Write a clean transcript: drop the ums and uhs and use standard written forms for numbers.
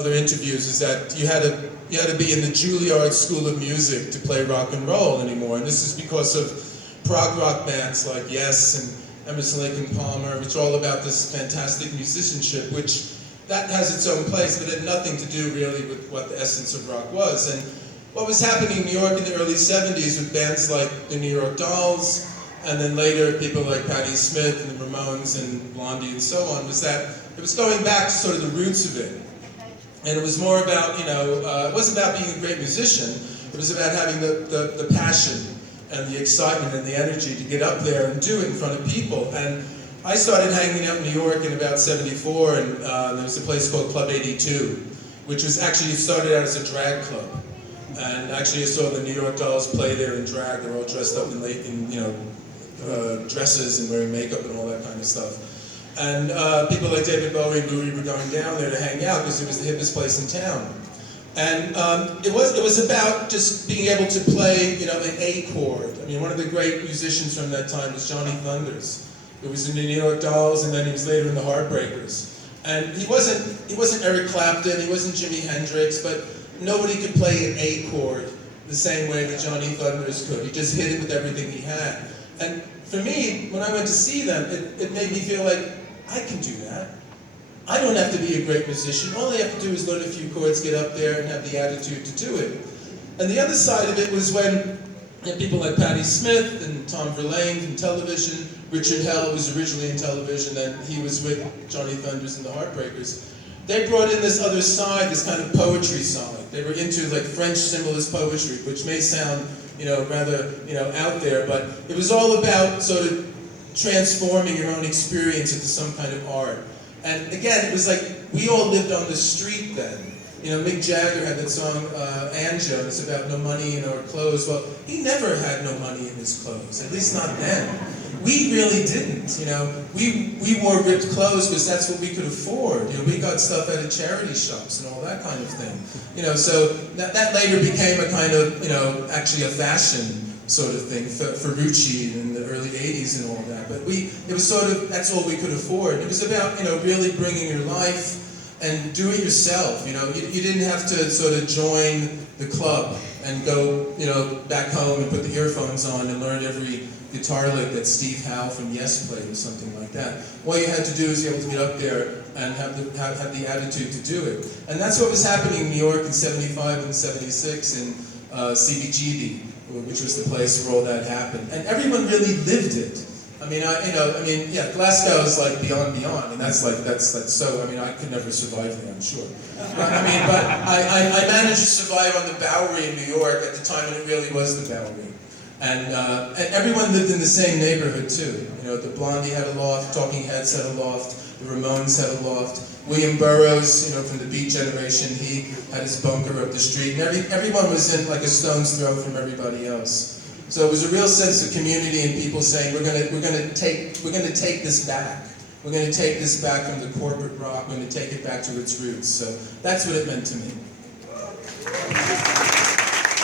other interviews is that you had to be in the Juilliard School of Music to play rock and roll anymore, and this is because of prog rock bands like Yes and Emerson, Lake and Palmer, which are all about this fantastic musicianship, which that has its own place, but had nothing to do really with what the essence of rock was. And what was happening in New York in the early 70s with bands like the New York Dolls, and then later people like Patti Smith and the Ramones and Blondie and so on, was that it was going back to sort of the roots of it. And it was more about, it wasn't about being a great musician, it was about having the passion and the excitement and the energy to get up there and do it in front of people. And I started hanging out in New York in about '74, and there was a place called Club 82, which was actually started out as a drag club. And actually I saw the New York Dolls play there in drag. They were all dressed up in dresses and wearing makeup and all that kind of stuff. And people like David Bowie and Louis were going down there to hang out because it was the hippest place in town. And it was about just being able to play, an A chord. I mean, one of the great musicians from that time was Johnny Thunders. It was in the New York Dolls, and then he was later in the Heartbreakers. And he wasn't Eric Clapton, he wasn't Jimi Hendrix, but nobody could play an A chord the same way that Johnny Thunders could. He just hit it with everything he had. And for me, when I went to see them, it made me feel like, I can do that. I don't have to be a great musician. All I have to do is learn a few chords, get up there, and have the attitude to do it. And the other side of it was when people like Patti Smith and Tom Verlaine from television, Richard Hell was originally in television, and he was with Johnny Thunders and the Heartbreakers. They brought in this other side, this kind of poetry side. They were into like French symbolist poetry, which may sound, rather, out there, but it was all about sort of transforming your own experience into some kind of art. And again, it was like, we all lived on the street then. Mick Jagger had that song, Anjo, and it's about no money in our clothes. Well, he never had no money in his clothes, at least not then. We really didn't, We wore ripped clothes because that's what we could afford. We got stuff out of charity shops and all that kind of thing. So that later became a kind of, actually a fashion sort of thing, Ferrucci in the early 80s and all that. But it was sort of, that's all we could afford. It was about, really bringing your life and do it yourself. You didn't have to sort of join the club and go, back home and put the earphones on and learn every guitar lick that Steve Howe from Yes played or something like that. All you had to do is be able to get up there and have the attitude to do it. And that's what was happening in New York in '75 and '76 in CBGB, which was the place where all that happened. And everyone really lived it. Glasgow is like beyond, and that's so, I could never survive there, I'm sure. But I managed to survive on the Bowery in New York at the time, and it really was the Bowery. And everyone lived in the same neighborhood too. The Blondie had a loft, Talking Heads had a loft, the Ramones had a loft. William Burroughs, from the Beat generation, he had his bunker up the street, and everyone was in like a stone's throw from everybody else. So it was a real sense of community and people saying, we're gonna take this back. We're gonna take this back from the corporate rock. We're gonna take it back to its roots. So that's what it meant to me.